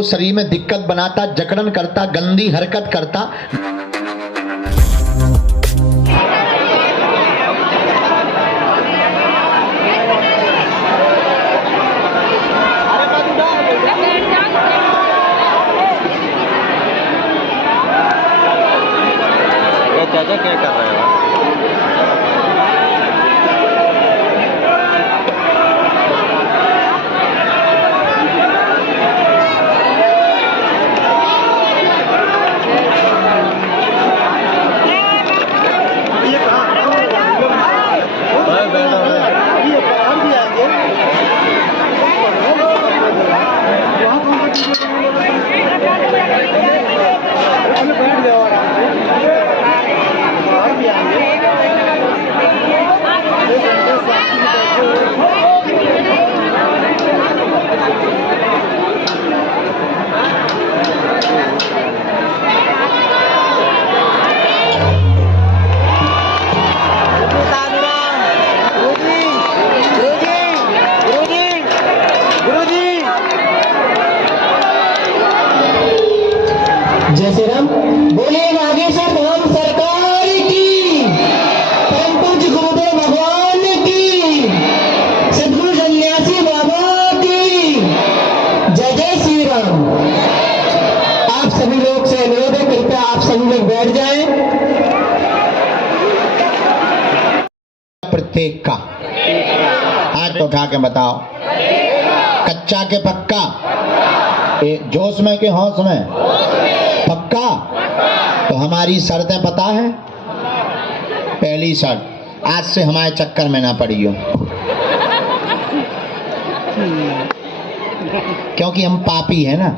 वो शरीर में दिक्कत बनाता, जकड़न करता, गंदी हरकत करता। चाचा क्या कर रहे हो? जय श्री राम। बोलिए नागेश्वर धाम सरकार की, परम पूज्य गुरुदेव भगवान की, सद्गुरु सन्यासी बाबा की जय जय श्री राम। आप सभी लोग से अनुरोध है, कृपया आप सभी लोग बैठ जाएं। प्रत्येक का हाथ तो उठा के बताओ, कच्चा के पक्का, जोश में के होश में पक्का। तो हमारी शर्तें पता है। पहली शर्त, आज से हमारे चक्कर में ना पड़ियो, क्योंकि हम पापी है ना।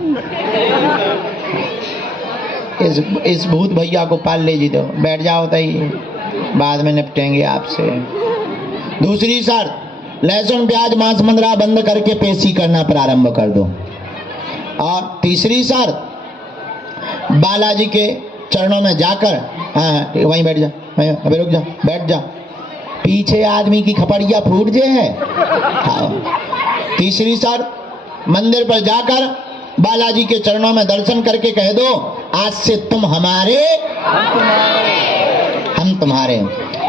इस भूत भैया को पाल ले जी दो, बैठ जाओ तई, बाद में निपटेंगे आपसे। दूसरी शर्त, लहसुन प्याज मांस मंदरा बंद करके पेशी करना प्रारंभ कर दो। और तीसरी शर्त, बालाजी के चरणों में जाकर, हाँ वहीं बैठ जा, अबे रुक जा, बैठ जा, पीछे आदमी की खपड़िया फूट जे है। हाँ। तीसरी शर्त, मंदिर पर जाकर बालाजी के चरणों में दर्शन करके कह दो, आज से तुम हमारे, हम तुम्हारे।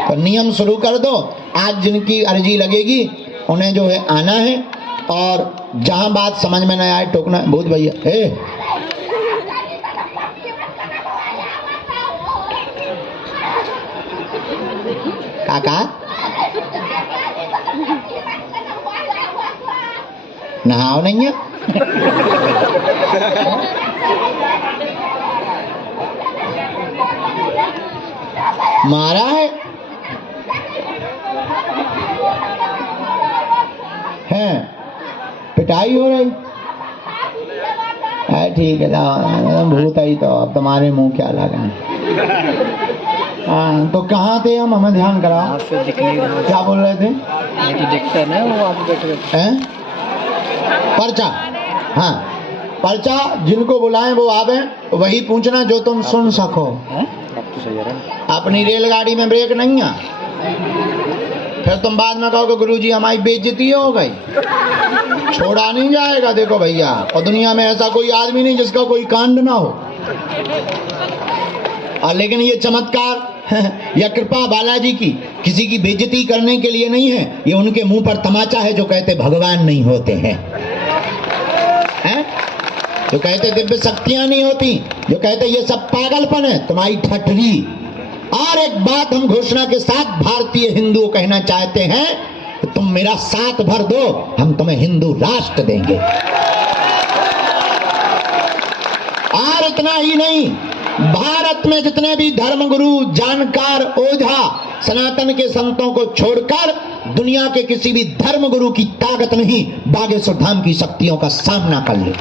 तो नियम शुरू कर दो। आज जिनकी अर्जी लगेगी उन्हें जो है आना है, और जहां बात समझ में न आए टोकना। भूत भैया काका नहाओ नहीं है? मारा है? पिटाई हो रही है? ठीक है, भूत आई तो अब तुम्हारे मुंह क्या लगा। हाँ, तो कहाँ थे हम? हमें ध्यान कराओ। क्या बोल रहे थे? तो दिखता है ना वो आप बैठे हैं? पर्चा, हाँ पर्चा, जिनको बुलाएं वो आवे, वही पूछना जो तुम सुन सको। अपनी रेलगाड़ी में ब्रेक नहीं है, फिर तुम बाद में कहोगे गुरुजी हमारी बेइज्जती हो गई। छोड़ा नहीं जाएगा। देखो भैया, और दुनिया में ऐसा कोई आदमी नहीं जिसका कोई कांड ना हो। लेकिन ये चमत्कार या कृपा बालाजी की किसी की बेइज्जती करने के लिए नहीं है, ये उनके मुंह पर तमाचा है जो कहते भगवान नहीं होते हैं, जो कहते दिव्य शक्तियां नहीं होती, जो कहते ये सब पागलपन है, तुम्हारी ठटरी। और एक बात हम घोषणा के साथ भारतीय हिंदू कहना चाहते हैं, तुम मेरा साथ भर दो, हम तुम्हें हिंदू राष्ट्र देंगे। और इतना ही नहीं, भारत में जितने भी धर्मगुरु, जानकार, ओझा, सनातन के संतों को छोड़कर दुनिया के किसी भी धर्मगुरु की ताकत नहीं बागेश्वर धाम की शक्तियों का सामना कर ले।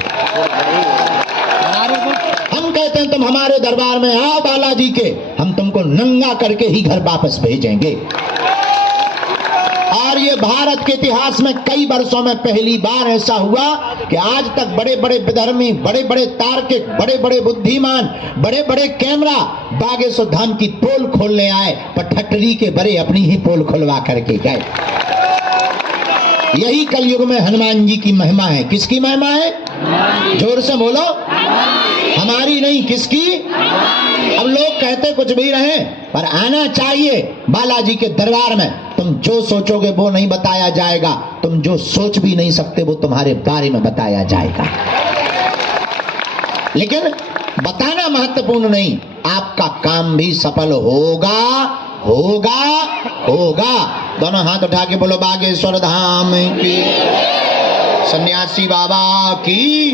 हम कहते हैं तुम हमारे दरबार में आओ बालाजी के, हम तुमको नंगा करके ही घर वापस भेजेंगे। और ये भारत के इतिहास में कई वर्षों में पहली बार ऐसा हुआ कि आज तक बड़े बड़े विधर्मी, बड़े बड़े तार्किक, बड़े बड़े बुद्धिमान, बड़े बड़े कैमरा बागेश्वर धाम की पोल खोलने आए, पर ठटरी के बड़े अपनी ही पोल खुलवा करके गए। यही कलयुग में हनुमान जी की महिमा है। किसकी महिमा है? जोर से बोलो, हमारी नहीं, किसकी? अब लोग कहते कुछ भी रहे, पर आना चाहिए बालाजी के दरबार में। तुम जो सोचोगे वो नहीं बताया जाएगा, तुम जो सोच भी नहीं सकते वो तुम्हारे बारे में बताया जाएगा। लेकिन बताना महत्वपूर्ण नहीं, आपका काम भी सफल होगा होगा होगा। दोनों हाथ उठा के बोलो बागेश्वर धाम की, सन्यासी बाबा की,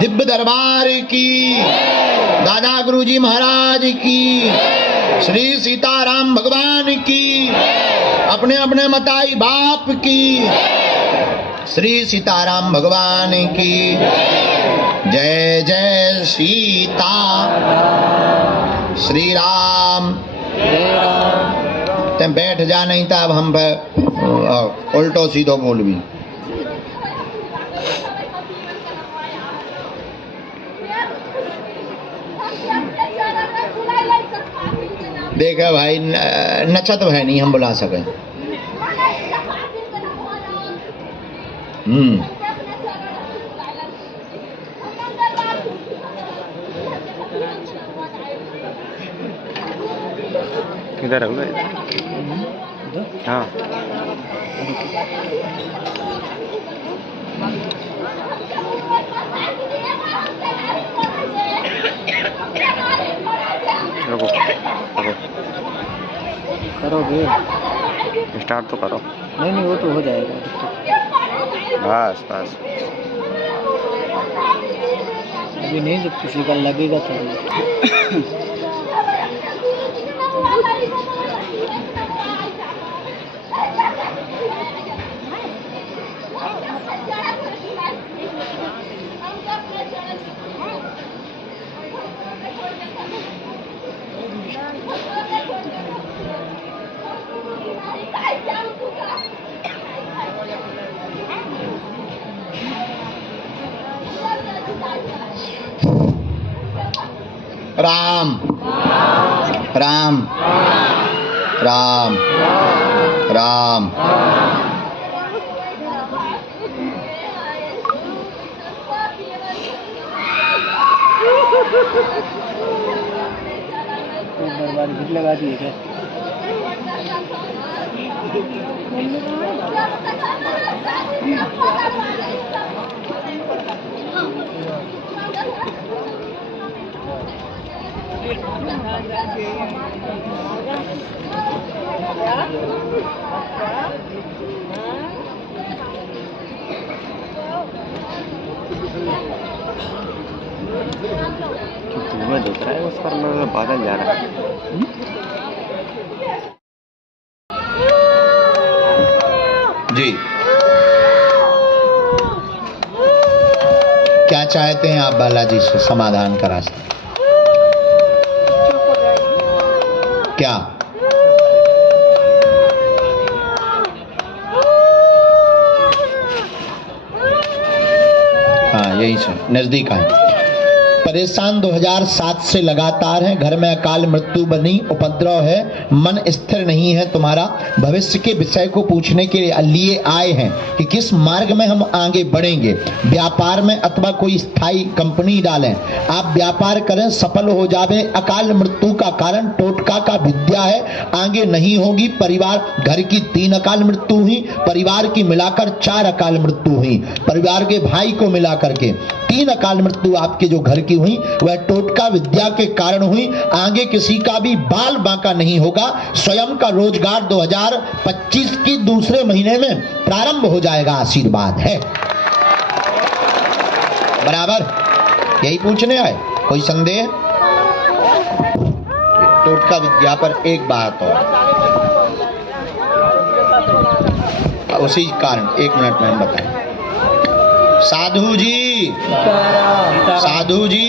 दिव्य दरबार की, दादा गुरुजी महाराज की, श्री सीताराम भगवान की, अपने अपने मताई बाप की, श्री सीताराम भगवान की जय जय सीता श्री राम। ते बैठ जा, नहीं था अब हम उल्टो सीधो बोल भी। देखा भाई, नचत है नहीं हम बुला सके। किधर है वो? हाँ रुको रुको, करोगे? स्टार्ट तो करो। नहीं नहीं, वो तो हो जाएगा। बस बस, अभी नहीं, जब किसी का लगेगा तो। राम राम राम राम। दरबार भीड़ लगा दिए क्या? तुम्हें दिख रहा है उस पर में बादल जा रहा है। जी, क्या चाहते हैं आप बालाजी से समाधान का रास्ता? क्या? हाँ, यही से नजदीक आए। परेशान 2007 से लगातार है, घर में अकाल मृत्यु बनी, उपद्रव है, मन स्थिर नहीं है तुम्हारा। भविष्य के विषय को पूछने के लिए आए हैं कि किस मार्ग में हम आगे बढ़ेंगे, व्यापार में अथवा कोई स्थायी कंपनी डालें। आप व्यापार करें, सफल हो जावे। अकाल मृत्यु का कारण टोटका का विद्या है, आगे नहीं होगी। परिवार, घर की 3 अकाल मृत्यु हुई, परिवार की मिलाकर 4 अकाल मृत्यु हुई, परिवार के भाई को मिलाकर के 3 अकाल मृत्यु आपके जो घर की हुई वह टोटका विद्या के कारण हुई। आगे किसी का भी बाल बांका नहीं होगा। स्वयं का रोजगार 2025 की दूसरे महीने में प्रारंभ हो जाएगा, आशीर्वाद है। बराबर, यही पूछने आए, कोई संदेह? टोटका विद्या पर एक बात और उसी कारण 1 मिनट में हम बताएं। साधु जी, साधु जी,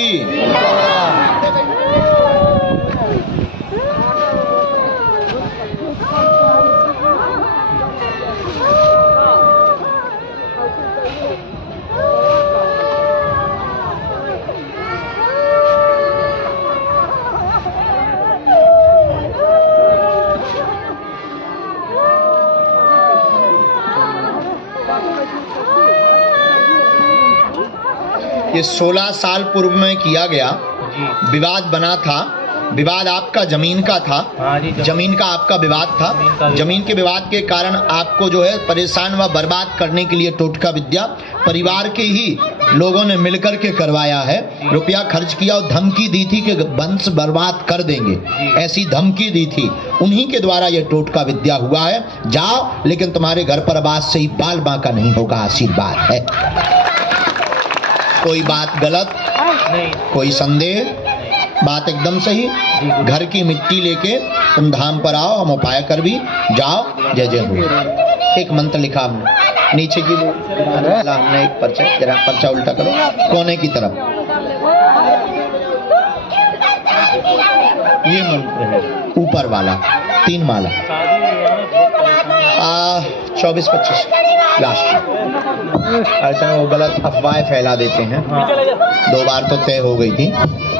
ये 16 साल पूर्व में किया गया जी विवाद बना था। विवाद आपका जमीन का था। हाँ जी जमीन का आपका विवाद जमीन का था। विवाद। जमीन के विवाद के कारण आपको जो है परेशान व बर्बाद करने के लिए टोटका विद्या परिवार के ही लोगों ने मिलकर के करवाया है। रुपया खर्च किया और धमकी दी थी कि वंश बर्बाद कर देंगे, ऐसी धमकी दी थी। उन्हीं के द्वारा ये टोटका विद्या हुआ है। जाओ, लेकिन तुम्हारे घर पर अब आज से ही बाल बांका नहीं होगा, आशीर्वाद है। कोई बात गलत, नहीं कोई संदेह, बात एकदम सही। घर की मिट्टी लेके तुम धाम पर आओ, हम उपाय कर भी जाओ, जय जय हो। एक मंत्र लिखा हमने नीचे की हमने एक पर्चा, जरा पर्चा उल्टा करो कोने की तरफ। ये मंत्र है ऊपर वाला 3 माला 24-25 लास्ट। अच्छा, वो गलत अफवाहें फैला देते हैं। 2 बार तो तय हो गई थी,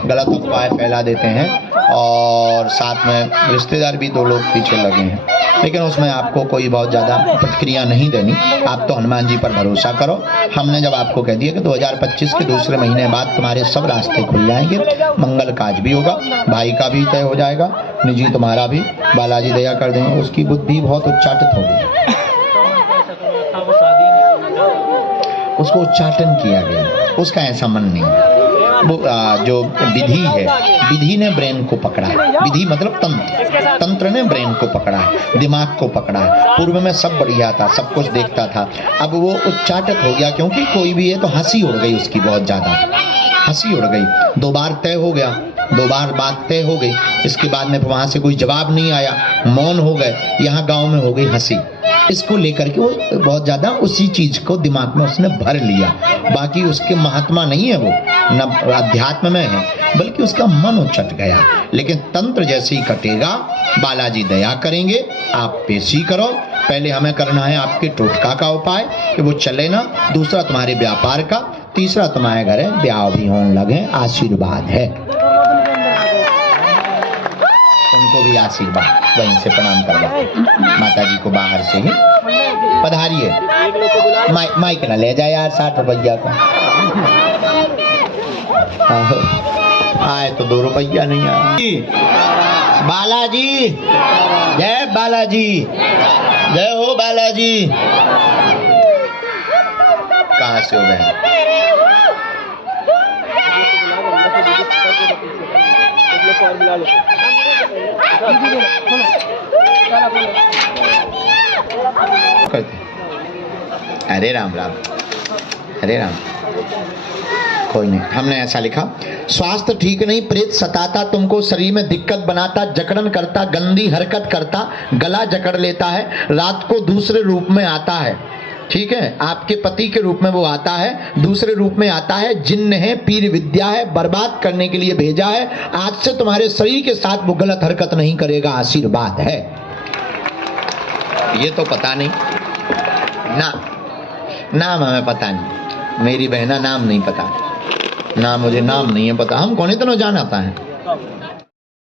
गलत अफवाहें फैला देते हैं और साथ में रिश्तेदार भी 2 लोग पीछे लगे हैं। लेकिन उसमें आपको कोई बहुत ज़्यादा प्रतिक्रिया नहीं देनी। आप तो हनुमान जी पर भरोसा करो। हमने जब आपको कह दिया कि 2025 के दूसरे महीने बाद तुम्हारे सब रास्ते खुल जाएंगे, मंगल काज भी होगा, भाई का भी तय हो जाएगा, निजी तुम्हारा भी, बालाजी दया कर देंगे। उसकी बुद्धि बहुत उच्चाटित होगी, उसको उच्चाटन किया गया, उसका ऐसा मन नहीं है। वो जो विधि है, विधि ने ब्रेन को पकड़ा है। विधि मतलब तंत्र, तंत्र ने ब्रेन को पकड़ा है, दिमाग को पकड़ा है। पूर्व में सब बढ़िया था, सब कुछ देखता था, अब वो उच्चाटित हो गया। क्योंकि कोई भी है तो हंसी उड़ गई उसकी, बहुत ज़्यादा हंसी उड़ गई। 2 बार तय हो गया, 2 बार बात तय हो गई, इसके बाद में वहाँ से कोई जवाब नहीं आया, मौन हो गए। यहाँ गाँव में हो गई हंसी। इसको लेकर के वो बहुत ज़्यादा उसी चीज़ को दिमाग में उसने भर लिया। बाकी उसके महात्मा नहीं है, वो न अध्यात्म में है, बल्कि उसका मन उचट गया। लेकिन तंत्र जैसे ही कटेगा, बालाजी दया करेंगे। आप पेशी करो। पहले हमें करना है आपके टोटका का उपाय कि वो चले ना, दूसरा तुम्हारे व्यापार का, तीसरा तुम्हारे घर है ब्याह भी होने लगे, आशीर्वाद है। उनको भी आशीर्वाद वहीं से प्रणाम करवा। माता जी को बाहर से ही पधारिए। माइक ना ले जाए यार, 60 रुपया का आए तो 2 रुपया नहीं आया। बालाजी जय, बालाजी जय हो, बालाजी। कहाँ से हो गए? हरे राम राम, हरे राम। कोई नहीं, हमने ऐसा लिखा, स्वास्थ्य ठीक नहीं, प्रेत सताता तुमको, शरीर में दिक्कत बनाता, जकड़न करता, गंदी हरकत करता, गला जकड़ लेता है, रात को दूसरे रूप में आता है। ठीक है, आपके पति के रूप में वो आता है, दूसरे रूप में आता है, जिन्न है, पीर विद्या है, बर्बाद करने के लिए भेजा है। आज से तुम्हारे शरीर के साथ वो गलत हरकत नहीं करेगा, आशीर्वाद है। ये तो पता नहीं ना, नाम हमें पता नहीं, मेरी बहना नाम नहीं पता, ना मुझे नाम नहीं है पता। हम कौन इतना जान आता है।